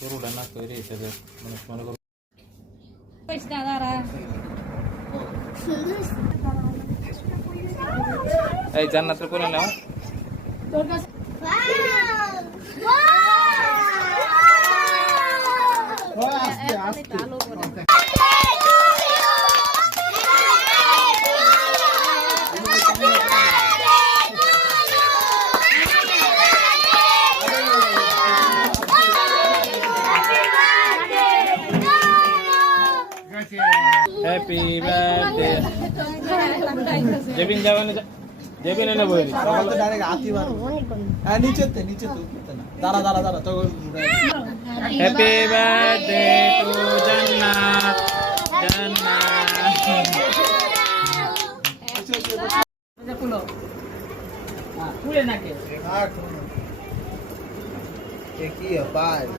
গরুটা না তৈরি হিসেবে মানুষ মনে করো এই জান্নাতের কোলে নাও হ্যাপি বার্থডে জেবিন যাবেন জেবিন এনে বই তো ডাইরেক্ট আতি মারবো হ্যাঁ নিচেতে উঠতে না দাঁড়া তো হ্যাপি বার্থডে টু জান্নাত কি পায়